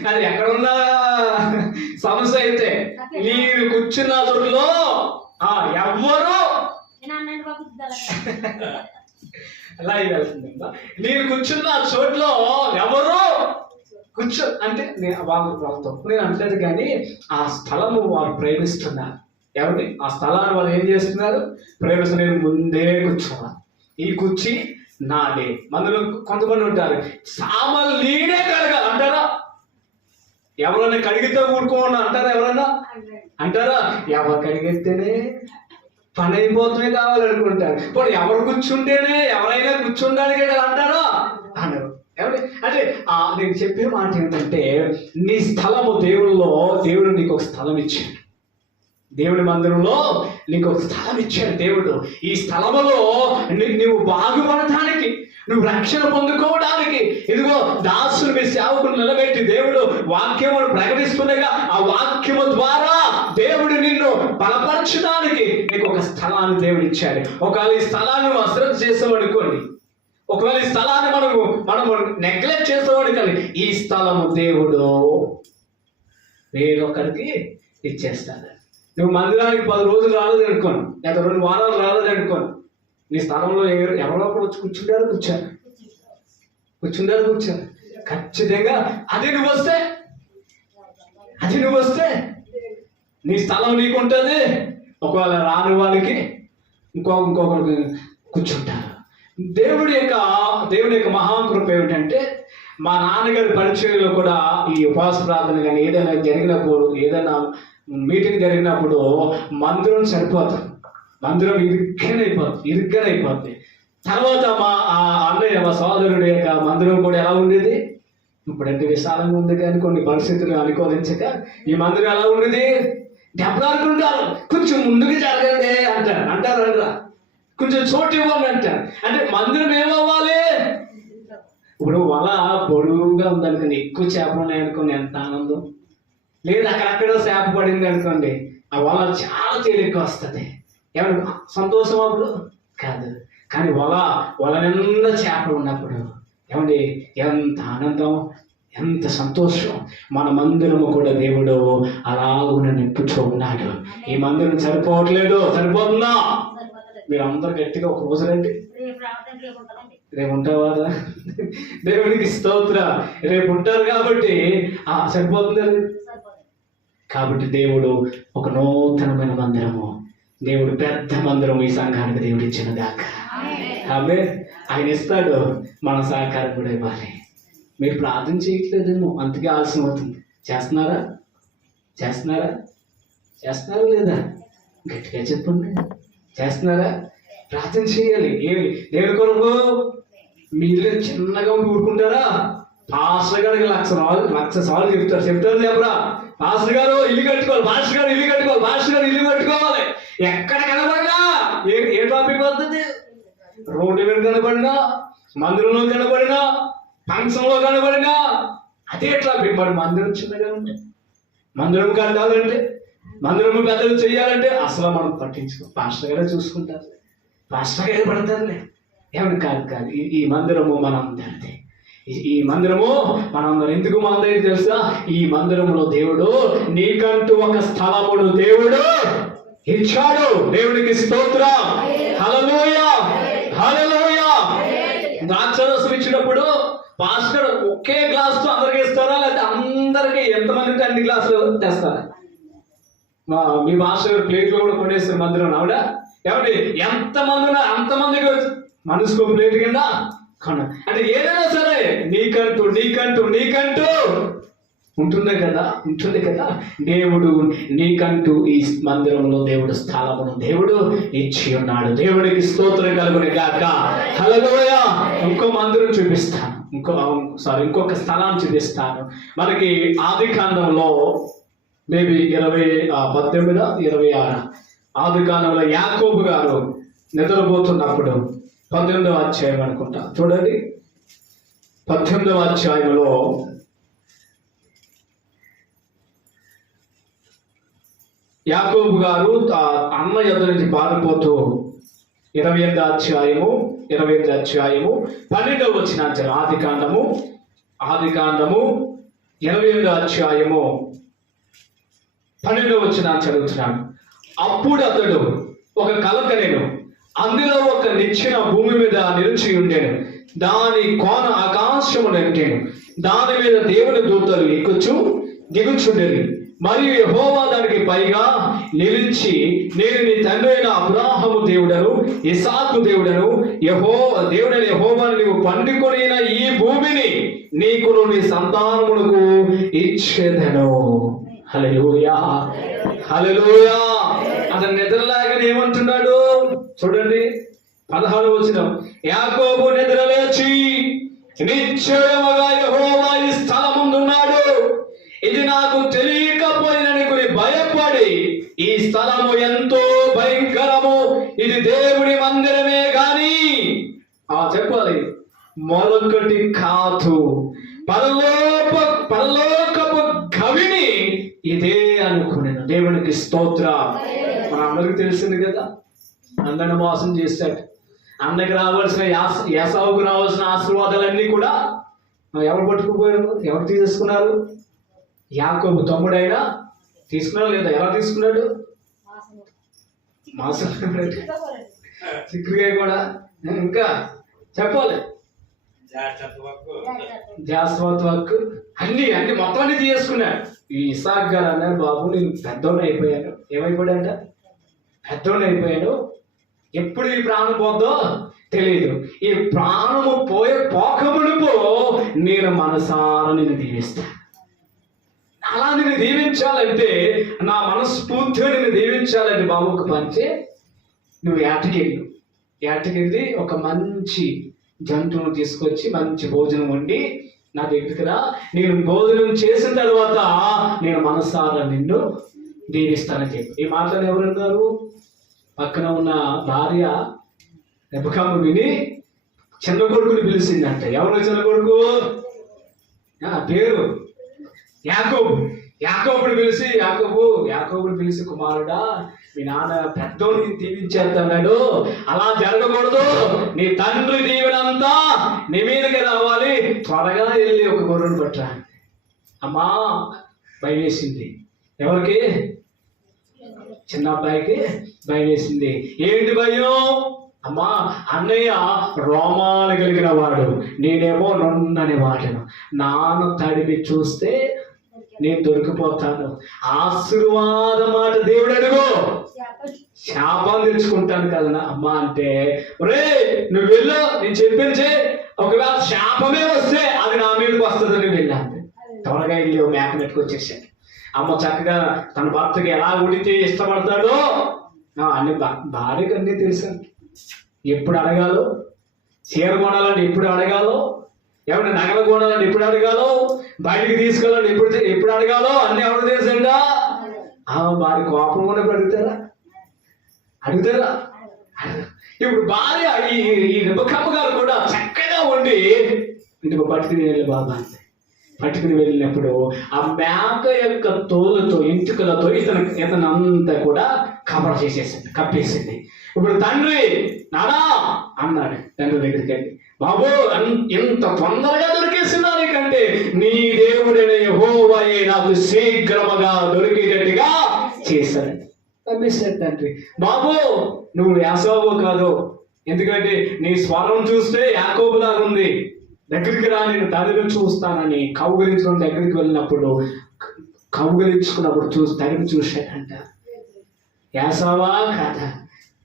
అది ఎక్కడ ఉందా సమస్య. అయితే మీరు కూర్చున్న చోటులో ఎవ్వరు లైవ్ వెళ్తుంది. నేను కూర్చున్న చోట్లో ఎవరు అంటే వాళ్ళు తప్పు నేను అంటలేదు, కానీ ఆ స్థలము వారు ప్రేమిస్తున్నారు. ఎవరిని? ఆ స్థలాన్ని వాళ్ళు ఏం చేస్తున్నారు? ప్రేమిస్తున్నారు. నేను ముందే కూర్చోవాలి, ఈ కుర్చీ నాదే. మందులో కొంతమంది ఉంటారు, సామాన్లు నేనే కడగాలి అంటారా? ఎవరైనా కడిగితే ఊరుకోమన్నా అంటారా? ఎవరన్నా అంటారా? ఎవరు కడిగితేనే పని అయిపోతూనే కావాలనుకుంటారు. ఇప్పుడు ఎవరు కూర్చుంటేనే ఎవరైనా కూర్చుంటానికి అంటారా? అన్నారు. అంటే నేను చెప్పే మాట ఏంటంటే, నీ స్థలము దేవుడు నీకు ఒక స్థలం ఇచ్చాడు. దేవుడి మందిరంలో నీకు ఒక స్థలం ఇచ్చాడు దేవుడు. ఈ స్థలములో నువ్వు బాగుపడటానికి, నువ్వు రక్షణ పొందుకోవడానికి, ఇదిగో దాసుని మీ సేవకుని నిలబెట్టి దేవుడు వాక్యమును ప్రకటిస్తుండగా ఆ వాక్యము ద్వారా దేవుడు నిన్ను బలపరచడానికి నీకు ఒక స్థలాన్ని దేవుడు ఇచ్చాడు. ఒకవేళ ఈ స్థలాన్ని నువ్వు అశ్రద్ధ చేసావనుకోండి, ఒకవేళ ఈ స్థలాన్ని మనము నెగ్లెక్ట్ చేసామని, కానీ ఈ స్థలము దేవుడు వేరొకరికి ఇచ్చేస్తాడు. నువ్వు మందిరానికి 10 రోజులు రాలేదు అనుకోను, లేదా 2 వారాలు రాలేదు అనుకోను, నీ స్థలంలో ఎవరో ఒకరు వచ్చి కూర్చుంటారు. ఖచ్చితంగా అది నువ్వు వస్తే నీ స్థలం నీకు ఉంటుంది. ఒకవేళ రాని వాళ్ళకి ఇంకొకరికి కూర్చుంటారు. దేవుడి యొక్క మహాకృప ఏమిటంటే, మా నాన్నగారి పరిచయంలో కూడా ఈ ఉపవాస ప్రార్థన కానీ ఏదైనా జరిగినప్పుడు, ఏదైనా మీటింగ్ జరిగినప్పుడు మందిరం సరిపోతుంది. మందిరం ఇరుగ్గనైపోద్ది. తర్వాత మా అన్నయ్య, మా సోదరుడి యొక్క మందిరం కూడా ఎలా ఉండేది? ఇప్పుడంటే విశాలంగా ఉంది, కానీ కొన్ని పరిస్థితులు అనుకూలించక ఈ మందిరం ఎలా ఉండేది? దెబ్బలాడుకుంటారు. కొంచెం ముందుకు జరగండి అంటారా? కొంచెం చోటు ఇవ్వండి అంటారు. అంటే మందిరం ఏమవ్వాలి? ఇప్పుడు వల పొడుగుగా ఉందనుకోండి, ఎక్కువ చేపలు ఉన్నాయనుకోండి, ఎంత ఆనందం. లేదు అక్కడక్కడ చేప పడింది అనుకోండి, ఆ వల చాలా తేలిగ్గా వస్తుంది. ఏమన్నా సంతోషం అప్పుడు కాదు, కానీ వల నిండా చేపలు ఉన్నప్పుడు ఏమండి ఎంత ఆనందం, ఎంత సంతోషం. మన మందిరము కూడా దేవుడు అలాగున నింపుతూ ఉన్నాడు. ఈ మందిరం సరిపోతుందా? మీరు అందరు గట్టిగా ఒక రోజు రండి. రేపు ఉంటావా? దేవునికి స్తోత్ర. రేపు ఉంటారు కాబట్టి సరిపోతుంది. కాబట్టి దేవుడు ఒక నూతనమైన మందిరము, దేవుడు పెద్ద మందిరం ఈ సంఘానికి దేవుడు ఇచ్చిన దాకా ఆయన ఇస్తాడు. మన సహకారం కూడా ఇవ్వాలి. మీరు ప్రార్థన చేయట్లేదేమో, అందుకే ఆలస్యం అవుతుంది. చేస్తున్నారా లేదా? గట్టిగా చెప్పండి. చేస్తున్నారా? ప్రార్థన చేయాలి. దేవుని కొరకు మీరు చిన్నగా ఊరుకుంటారా? పాస్టర్ గారికి 1,00,000 సార్లు చెప్తారు చెప్పరా? పాస్టర్ గారు ఇల్లు కట్టుకోవాలి, పాస్టర్ గారు ఇల్లు కట్టుకోవాలి. ఎక్కడ కనబడినా ఏ టాపిక్ వస్తుంది? రోడ్డు మీద కనబడినా, మందిరంలో కనబడినా, ఫంక్షన్లో కనబడినా అదే టాపిక్. మరి మందిరం చిన్నగా ఉంది. మందిరం కట్టాలంటే మందిరము పెద్దలు చేయాలంటే అసలు మనం పట్టించుకో, పాస్టర్ గారే చూసుకుంటారు, పాస్టర్ గారే పడతారులే. ఏమని కాదు ఈ మందిరము మనందరిది. ఈ మందిరము మనందరం ఎందుకు మనందరికీ తెలుసా? ఈ మందిరంలో దేవుడు నీకంటూ ఒక స్థలమును దేవుడు ఇచ్చాడు. దేవుడికి స్తోత్రం. హల్లెలూయా, హల్లెలూయా. ద్రాక్షరసం ఇచ్చినప్పుడు పాస్టర్ ఒకే గ్లాస్ తో అందరికి ఇస్తారా, లేకపోతే అందరికి ఎంతమందికి అన్ని గ్లాసులు తెస్తారా? మీ మాస్టర్ ప్లేట్లో కూడా కొనేస్తారు మందిరం ఆవిడ. ఏమండి ఎంతమంది ఉన్నా అంతమందికి మనసుకో ప్లేట్ కింద కొన. అంటే ఏదైనా సరే నీకంటూ నీకంటూ నీకంటూ ఉంటుంది కదా. దేవుడు నీకంటూ ఈ మందిరంలో దేవుడు స్థలమును దేవుడు ఇచ్చి ఉన్నాడు. దేవుడికి స్తోత్రం కలుగునే గాక. హల్లెలూయా. ఇంకో మందిరం చూపిస్తాను, ఇంకొక స్థలాన్ని చూపిస్తాను. మనకి ఆదికాండంలో మేబీ 18-26 ఆదికాండంలో యాకోబు గారు నిద్రపోతున్నప్పుడు 18వ అధ్యాయం అనుకుంటా, చూడండి. 18వ అధ్యాయంలో యాకోబు గారు అన్న యొద్ద నుంచి పారిపోతూ 28వ అధ్యాయము 12వ వచనం, ఆదికాండము 28వ అధ్యాయము 12వ వచనం చదువుతున్నాను. అప్పుడు అతడు ఒక కల కనెను, అందులో ఒక నిచ్చెన భూమి మీద నిలిచి ఉండెను, దాని కోన ఆకాశము నెట్టెను, దాని మీద దేవుని దూతలు ఎక్కుచు దిగుచుండెను. మరియు యెహోవా దానికి పైగా నిలిచి, నేను నీ తండ్రి అయిన అబ్రాహాము దేవుడను ఇసాకు దేవుడను దేవుడైన యెహోవాను నీవు పండుకొనిన ఈ భూమిని నీకును నీ సంతానమునకు ఇచ్చేదను. హల్లెలూయా, హల్లెలూయా. అతను నిద్రలాగానే ఏమంటున్నాడు చూడండి, 16వ వచనం. యాకోబు నిద్రలేచి నిశ్చయముగా యెహోవా ఈ స్థలముందున్నాడు, ఇది నాకు తెలియకపోయినని భయపడి, ఈ స్థలము ఎంతో భయంకరము, ఇది దేవుడి మందిరమే గాని చెప్పాలి మరొకటి కాదు, పరలోకపు గవిని ఇదే అనుకున్నాను. దేవునికి స్తోత్రం. మన అందరికి తెలిసింది కదా, అందరిని మోసం చేశాడు. అందరికి రావాల్సిన యాసావుకు రావాల్సిన ఆశీర్వాదాలన్నీ కూడా ఎవరు పట్టుకుపోయారు, ఎవరు తీసేసుకున్నారు? యాకోబు తమ్ముడైనా తీసుకున్నాడు లేదా? ఎలా తీసుకున్నాడు? మాసం చిక్కుడుకాయ కూడా, ఇంకా చెప్పాలి జాస్వత్ వర్క్ అన్ని మొత్తం అన్ని తీసుకున్నాడు. ఈ ఇసాక్ గారు అన్నారు, బాబు నేను పెద్దోడు అయిపోయాను. ఏమైపోయాడంట? పెద్దోడు అయిపోయాడు. ఎప్పుడు ఈ ప్రాణం పోద్దో తెలియదు. ఈ ప్రాణము పోకమునుపో నేను మనసారా నిన్ను దీవిస్తాను. అలా నిన్ను దీవించాలంటే, నా మనస్ఫూర్తిగా నిన్ను దీవించాలంటే బాబుకు పంచి నువ్వు ఏటకెళ్ళి ఒక మంచి జంతువును తీసుకొచ్చి మంచి భోజనం వండి నా దగ్గరికి రా. నేను భోజనం చేసిన తర్వాత నేను మనసారా నిన్ను దీవిస్తానని చెప్పి ఈ మాటలు ఎవరున్నారు? పక్కన ఉన్న భార్య రెబెక్కమ్మ విని చిన్న కొడుకుని పిలిచిందంట. ఎవరు చిన్న కొడుకు? పేరు యాకోబుని పిలిచి కుమారుడా, మీ నాన్న పెద్దోడిని దీవించేస్తున్నాడు, అలా జరగకూడదు, నీ తండ్రి దీవెనంతా నీ మీదకి రావాలి, త్వరగా వెళ్ళి ఒక గొర్రెను పట్టరా. అమ్మా భయం వేసింది. ఎవరికి? చిన్న అబ్బాయికి భయం వేసింది. ఏంటి భయం? అమ్మా అన్నయ్య రోమాలు కలిగిన వాడు, నేనేమో నొన్నని వాడను, నాన్న తడిమి చూస్తే నేను దొరికిపోతాను. ఆశీర్వాద మాట దేవుడు అడుగు, శాపం తెచ్చుకుంటాను కదా అమ్మా అంటే, ఒరే నువ్వు వెళ్ళు, నేను చెప్పించే, ఒకవేళ శాపమే వస్తే అది నా మీదకి వస్తుంది, నువ్వు వెళ్ళాను. త్వరగా వెళ్ళి మేక పెట్టుకొచ్చేసాను. అమ్మ చక్కగా తన భర్తకి ఎలా ఉడితే ఇష్టపడతాడో అన్ని భార్యకు అన్నీ తెలుసు. ఎప్పుడు అడగాలో, చీర కొనాలని ఎప్పుడు అడగాలో, ఏమైనా నగలు కొనాలని ఎప్పుడు అడగాలో, బయటికి తీసుకెళ్ళాలని ఎప్పుడు అడగాలో అన్ని ఎవరు తెలుసంట. భార్య కోపం ఉన్నప్పుడు అడుగుతారా? ఇప్పుడు భార్య ఈ రెబెక్కమ్మ గారు కూడా చక్కగా ఉండి ఇంటికి పట్టుకుని వెళ్ళి బాబా అంటే పట్టుకుని వెళ్ళినప్పుడు ఆ మేక యొక్క తోలుతో ఎంచుకలతో ఇతనంతా కూడా కవర్ చేసేసింది, కప్పేసింది. ఇప్పుడు తండ్రి నానా అన్నాడు తండ్రి దగ్గరికి వెళ్ళి, బాబు ఎంత తొందరగా దొరికేసిందా నీకంటే, నీ దేవుడైన యెహోవాయే నాకు శీఘ్రముగా దొరికేటట్టుగా చేశాడు. పంపిస్తాడు తండ్రి. బాబు నువ్వు యాకోబు కాదు, ఎందుకంటే నీ స్వరం చూస్తే యాకోబులాగా ఉంది, దగ్గరికి రా నేను తల్లిని చూస్తానని కౌగిలించడం దగ్గరికి వెళ్ళినప్పుడు కౌగిలించుకున్నప్పుడు తల్లిని చూశాడంట. యాసవా కాదా?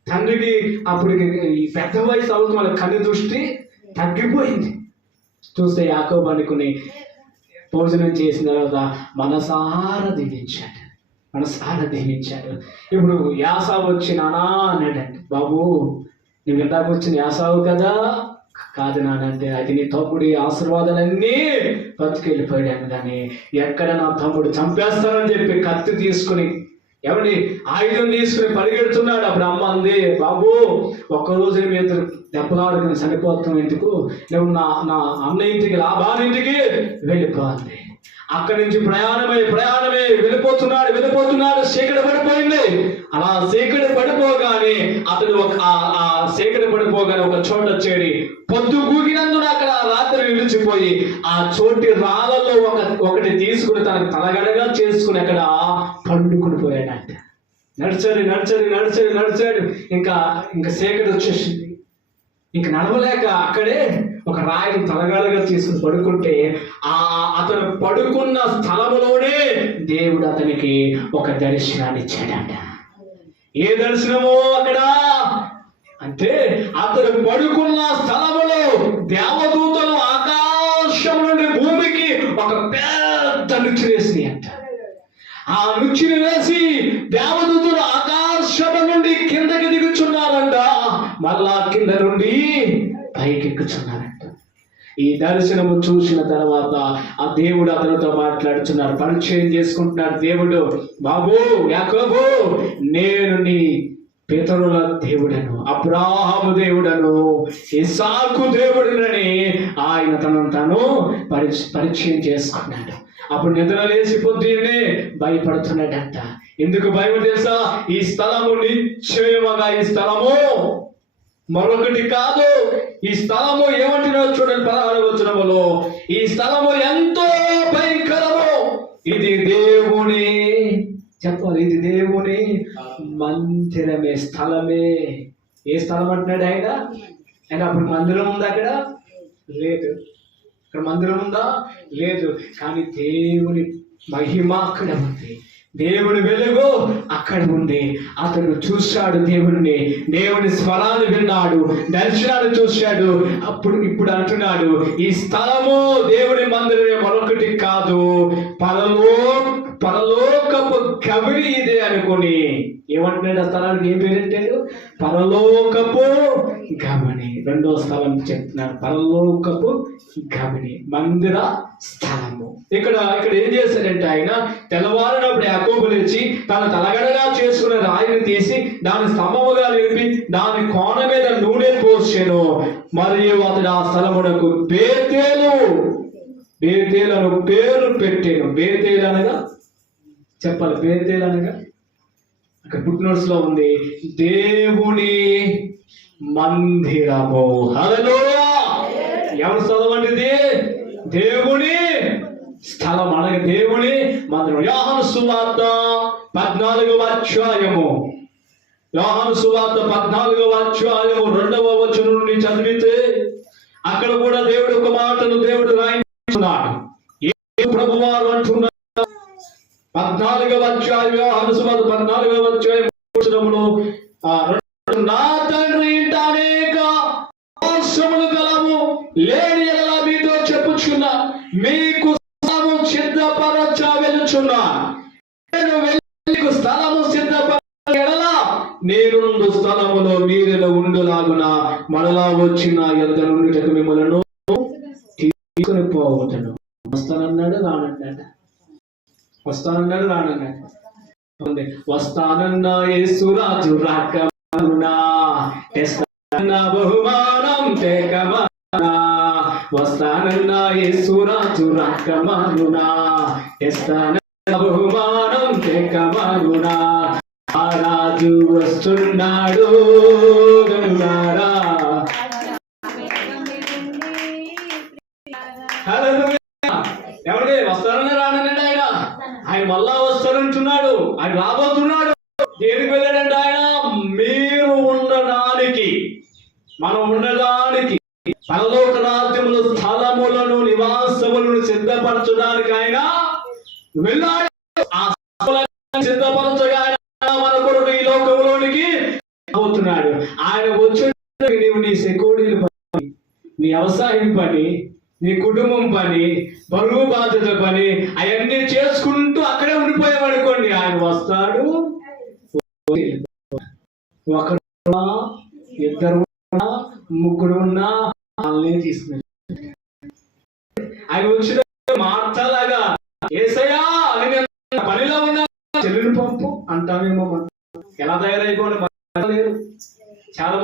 తండ్రికి అప్పుడు ఈ పెద్ద వయసు అవుతుంది, వాళ్ళ కన్ను దృష్టి తగ్గిపోయింది. చూస్తే యాకోబు అనుకుని భోజనం చేసిన తర్వాత మనసారా దీవించాడు. ఇప్పుడు యాసావు వచ్చి నానా అన్నాడంటే, బాబు నువ్వు ఇందాక వచ్చిన యాసావు కదా? కాదు నానంటే, అది నీ తమ్ముడి ఆశీర్వాదాలన్నీ బతికెళ్ళిపోయాను, కానీ ఎక్కడ నా తమ్ముడు చంపేస్తానని చెప్పి కత్తి తీసుకుని ఎవరిని ఆయుధం తీసుకుని పరిగెడుతున్నాడు. అప్పుడు అమ్మ అంది, బాబు ఒక్కరోజు మీద దెబ్బలాడుకుని చనిపోతాం, ఎందుకు నువ్వు నా అన్న ఇంటికి లాభాన్ ఇంటికి వెళ్ళిపోవాలి. అక్కడి నుంచి ప్రయాణమే వెళ్ళిపోతున్నాడు. చీకటి పడిపోయింది. అలా చీకటి పడిపోగానే అతడు ఆ చీకటి పడిపోగానే ఒక చోట చేరి పొద్దు గూగినందున అక్కడ రాత్రి నిలిచిపోయి ఆ చోటి రాళ్ళలో ఒకటి తీసుకుని తనకు తలగడగా చేసుకుని అక్కడ పండుకుని పోయాడంట. నడిచాడు. ఇంకా చీకటి వచ్చేసింది. ఇంక నడవలేక అక్కడే ఒక రాయిని తలగడగా తీసుకుని పడుకుంటే అతను పడుకున్న స్థలములోనే దేవుడు అతనికి ఒక దర్శనాన్ని ఇచ్చాడంట. ఏ దర్శనమో అక్కడ అంటే, అతను పడుకున్న స్థలములో దేవదూతలు ఆకాశం నుండి భూమికి ఒక పెద్ద నుచ్చి వేసినాయి అంట. ఆ నుచ్చిని వేసి దేవదూతలు ఆకాశం నుండి కిందకి దిగుచున్నారంట, మళ్ళా కింద నుండి పైకి ఎక్కుచున్నారంట. ఈ దర్శనము చూసిన తర్వాత ఆ దేవుడు అతనితో మాట్లాడుచున్నాడు, పరిచయం చేసుకుంటున్నాడు. దేవుడు, బాబు యాకోబు, నేను నీ పితరుల దేవుడను, అబ్రాహాము దేవుడను, ఇస్సాకు దేవుడనని ఆయన తను పరిచయం చేసుకున్నాడు. అప్పుడు నిద్ర లేచి పొద్దున్నే భయపడుతున్నాడంట. ఎందుకు భయపడి తెలుసా? ఈ స్థలము నిశ్చయముగా, ఈ స్థలము మరొకటి కాదు. ఈ స్థలము ఏమంటున్నా చూడండి, 16వ వచనములో, ఈ స్థలము ఎంతో భయంకరము, ఇది దేవుని, చెప్పాలి, ఇది దేవుని మందిరమే, స్థలమే. ఏ స్థలం అంటున్నాడు ఆయన? అప్పుడు మందిరం ఉందా? అక్కడ లేదు. ఇక్కడ మందిరం ఉందా? లేదు. కానీ దేవుని మహిమ అక్కడ ఉంది, దేవుని వెలుగు అక్కడ ఉంది. అతడు చూశాడు దేవుని స్వరాన్ని విన్నాడు, దర్శనాన్ని చూశాడు. ఇప్పుడు అంటున్నాడు, ఈ స్థలము దేవుని మందిరమే, మరొకటి కాదు, పరలోకపు కబిడి ఇదే అనుకుని ఏమంటున్నాడు? ఆ స్థలానికి ఏం పేరెట్టాడు? పరలోకపు గమని. రెండో స్థలం చెప్తున్నాడు, పరలోకపు గమని, మందిర స్థలము. ఇక్కడ ఏం చేశాడంటే, ఆయన తెల్లవారినప్పుడు యాకోబు లేచి తన తలగడగా చేసుకున్న రాయిని తీసి దాని స్తంభముగా నిలిపి దాని కోన మీద నూనె పోసాను. మరియు అతడు ఆ స్థలమునకు బేతేలు అని పేరు పెట్టాను. బేతేలు అనగా చెప్పాలి, బేతేలు అనగా అక్కడ ఫుట్నోట్స్ లో ఉంది, దేవుని మందిరము. హల్లెలూయా! ఎవరి స్థలం అంటే? దేవుని స్థలం అనగా దేవుని మందిరం. యోహాను సువార్త 14వ అధ్యాయము, యోహాను సువార్త 14వ అధ్యాయము 2వ వచనం నుండి చదివితే అక్కడ కూడా దేవుడు ఒక మాటను దేవుడు రాయించున్నాడు. ప్రభువారు అంటున్నారు, 14వ అధ్యాయం, యోహాను సువార్త 14వ అధ్యాయం వచనములో, నా తండ్రి ఇంట అనేక నివాసములు గలవు, లేని ఎడల మీతో చెప్పుచున్నా, మీకు స్థలము సిద్ధపరచ వెలుచున్నా. నేను మీకు స్థలము సిద్ధపరచ ఎడల నేనుండు స్థలములో మీరెలా ఉండులాగున మరలా వచ్చిన యొద్ద నుండి మిమ్మలను తీసుకుని పోవటను. వస్తానన్నాడు, రానన్నాడు. వస్తానన్న యేసురాజు రాకమునా, బహుమానం తేకమనా, వస్తానన్నా యేసురాజు రాకమానునా, తెస్తానన్న బహుమానం తెకమానునా. ఆ రాజు వస్తున్నాడు గనులారా. హల్లెలూయా. ఎవడే వస్తానని రానండి ఆయన. ఆయన మళ్ళా వస్తానంటున్నాడు. ఆయన రాబోతున్నాడు. దేనికి వెళ్ళాడంటే ఆయన మీరు ఉండడానికి, మనం ఉండడానికి, పరలోక రాజ్యముల స్థలములను నివాసములను సిద్ధపరచడానికి ఆయన వెళ్ళాడు. ఆ స్థలాలను సిద్ధపరచగా ఆయన మన కొరకు ఈ లోకంలోనికి పోతున్నాడు. ఆయన వచ్చి నీవు నీ సెక్యూరిటీ పని, నీ వ్యవసాయం పని, నీ కుటుంబం పని, బరువు బాధ్యత పని అవన్నీ చేసుకుంటూ అక్కడే ఉండిపోయామనుకోండి, ఆయన వస్తాడు. ఒకరు ఇద్దరు ఉన్నా ముగ్గురు ఉన్నా వాళ్ళని తీసుకుని ఆయన వచ్చిన మార్తలాగా యేసయ్యా నేను పనిలో ఉన్నా చెల్లిని పంపు అంటామేమో. ఎలా తయారైపోయిన చాలా